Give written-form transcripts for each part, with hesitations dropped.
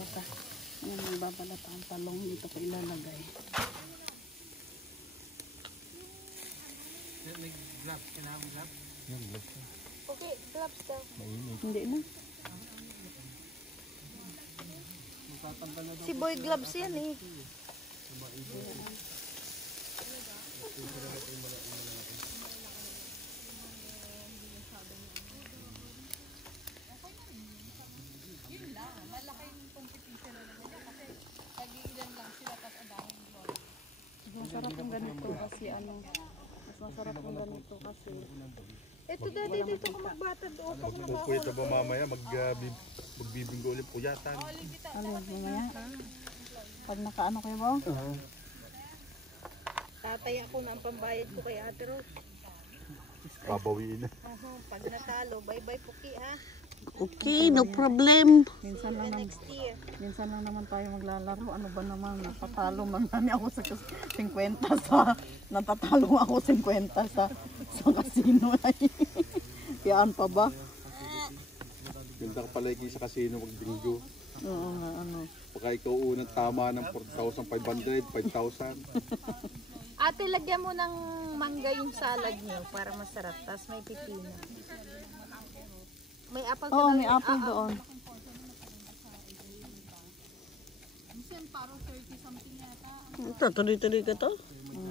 Saka, yan, magbabalata ang talong. Dito ko ilalagay. May gloves. Kailangan may gloves? Yung gloves. Okay, gloves daw. Mainit. Hindi na. Si Boy gloves yan eh. Masarap yung ganito kasi ano. Mas masarap yung ganito kasi. Ito dati dito ka magbatad o pag Pupuyat na ba mamaya? Magbibinggo ulit puyatan. Ano, mamaya? Pag nakaano kayo ba? tatay ako na ang pambayad ko kay Ate Rose. Babawiin na. Pag natalo, bye-bye Puki ha. Okay, no problem. Minsan lang, Next year. minsan lang naman tayo maglalaro. Ano ba naman, napatalo man namin ako sa 50 sa, natatalo ako 50 sa casino. Kayaan pa ba? Ganda ka pala sa casino magbinggo. Oo nga, ano. Baka ikaw unang tama ng 4,500, 5,000. Ate, lagyan mo ng mangga yung salad niyo para masarap. Tapos may pipino. May apple Oo, may apple doon. Ito, tuloy-tuloy ka to?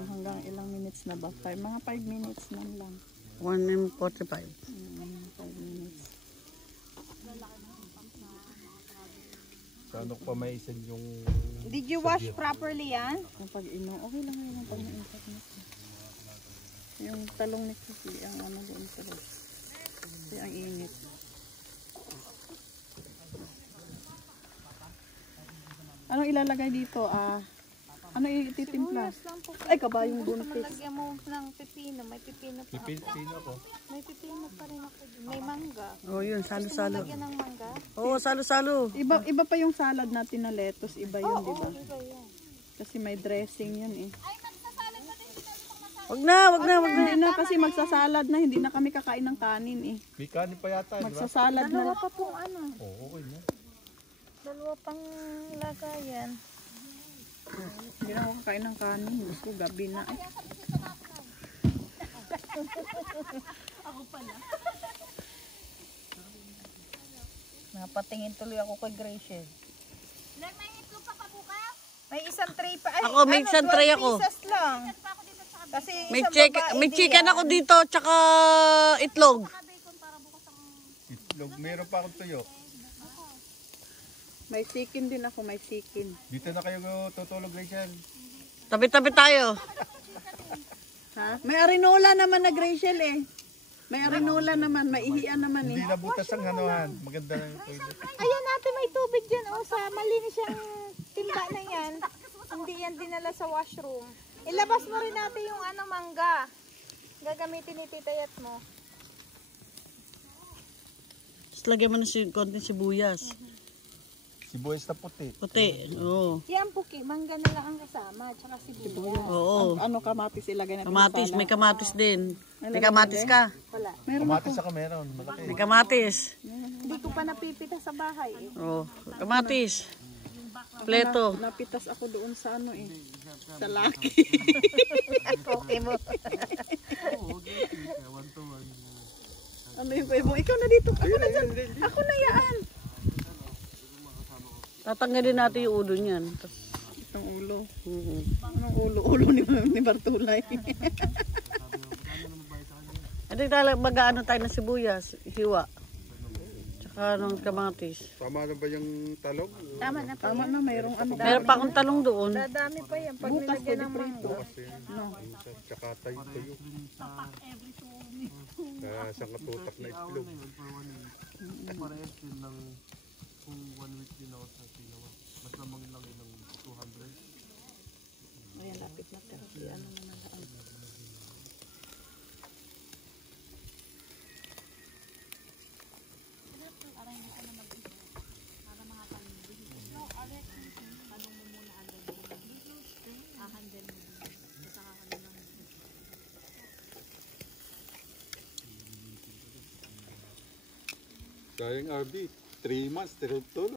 Hanggang ilang minutes na ba? Mga 5 minutes na lang. 1 and 45. 5 minutes. Paano ko pa maisan yung... Did you wash properly yan? Yung pag-ino, okay lang yun ang pag-nainsak na. Yung talong ni Kiki, ang ano doon sa loob. Kasi ang init. Anong ilalagay dito? Ano ititimpla? Sibuyas lang po. Ay, kabayong buntis. Lagyan mo ng pipino. May pipino pa ako. Pipino ako. May pipino pa rin ako. May mangga. Oh, yun, salo-salo. Lagyan ng mangga. Oh, salo-salo. Iba pa yung salad natin na lettuce. Iba yun, di ba? Iba yan. Kasi may dressing yun eh. Wag na. Hindi na kasi magsasalad na. Hindi na kami kakain ng kanin eh. May kanin pa yata, di ba? Magsasalad Dalawa na. pa po ano. Oo, okay na. Dalawa pang lagayan. Hindi na ako kakain ng kanin. Gusto ko gabi na eh. Napatingin tuloy ako kay Gracie. May itlog pa bukas? May isang tray pa. Ay, Ako, may isang tray ako. 12 pieces lang. Kasi May isang chick, babae may din chicken yan. ako dito, tsaka itlog. Itlog, meron pa akong tuyo. May chicken din ako. May chicken. Dito na kayo tutulog, Rachel. Tabi-tabi tayo. Ha? May arinola naman na Graciel eh. May arinola naman. May ihian naman Hindi eh. nabutas ang hanuhan. Maganda na yung toilet. Ayan natin, may tubig dyan. O, sa malinis yung timba na yan. Hindi yan dinala sa washroom. Ilabas mo rin natin yung ano, mangga. Gagamitin ni titayat mo. Tapos lagyan mo na konting sibuyas. Sibuyas na puti. Puti, oo. Yan, Puki, mangga na lang ang kasama. Tsaka sibuyas. Oo. Ano kamatis ilagay natin Kamatis, sa may salad? kamatis din. May kamatis ka. Wala. Meron Kamatis ako meron. Malaki. May kamatis. Hindi ko pa napipita sa bahay eh. Oo, kamatis. Pleto. Napitas ako doon sa ano eh. Sa laki. Okay mo. Ano yung kuya mo? Ikaw na dito. Ako na dyan. Ako na yan. Tatanggalin natin yung ulo niyan. Itong ulo. Oo. Anong ulo? Ulo ni Bartulay. Hindi talaga mag-ano tayo ng sibuyas, hiwa. Tsaka ng kamatis. Tama na ba yung talog? Tama na pa. Tama na, mayroong ano. Meron pa akong talong doon. Dadami pa yan. Pag Bukas nilagyan pwede ng prito. mangga. Kasi tsaka tayo. Sa katutak na itlog. Parehas din lang kung 1 week din ako sa Sinawa. Mas lamang lang yun ng 200. Ayan, lapit na therapy. Ano naman daan. Sayang RB, 3 months, tulog.